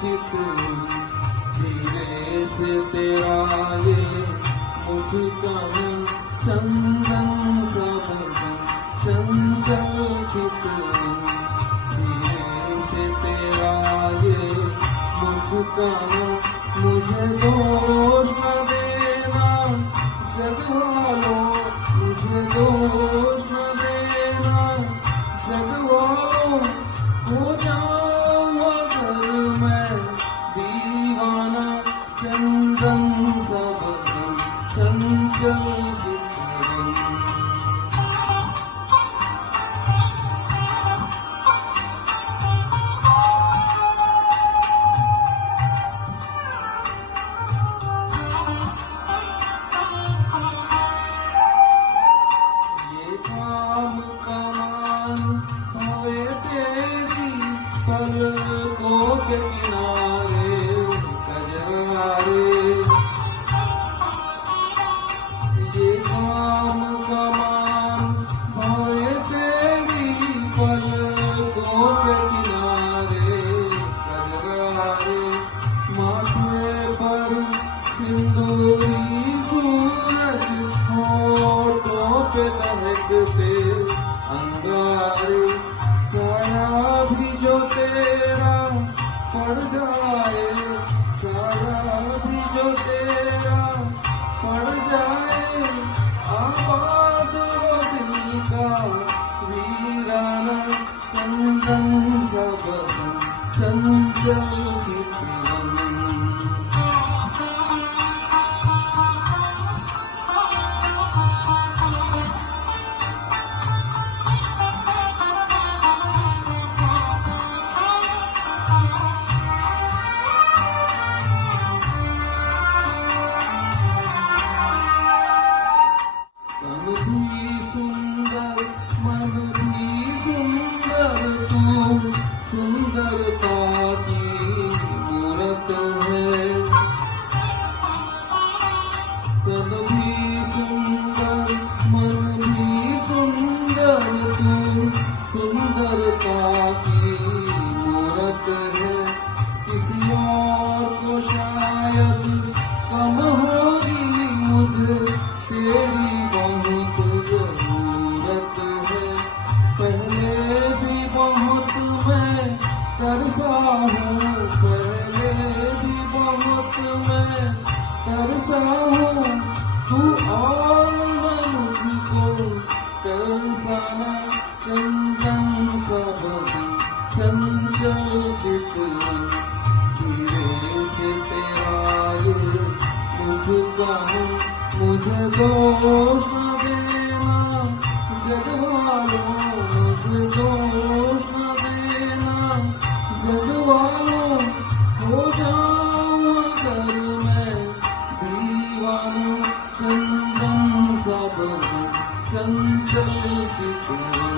चित धीरे से तेरा ये मुस्कान चंदन सा बदन चंचल चित धीरे से तेरा ये मुस्कान मुझे दोष न देना जग वालों मुझे दोष न देना जग वालों हो जाऊं अगर मैं दीवाना चंदन सा बदन चंचल चितवन ये काम कमान होए तेरी पलकों के किनारे कजरारे ये काम कमान होए तेरी पलकों के किनारे कजरारे माथे पर सिंदूरी सूरज होठों पे दहकते अंगारे साया भी जो तेरा पड़ जाए साया भी जो तेरा पड़ जाए आबाद वो दिल का वीराना चंदन सा बदन चंचल चितवन तन भी सुंदर मन भी सुंदर तू सुंदरता की मूरत है तन भी सुंदर मन भी सुंदर तू सुंदरता की मूरत है किसी और को शायद कम होगी मुझे तेरी बहुत जरूरत है पहले भी बहुत मैं तरसा हूँ पहले भी बहुत मैं तरसा हूँ तू और न मुझको तरसाना चंदन सा बदन चंचल चितवन धीरे से तेरा ये मुस्कान मुझे दोष न देना जग वालों मुझे दोष न देना जग वालों हो जाऊं अगर मैं दीवाना चंदन सा बदन चंचल चितवन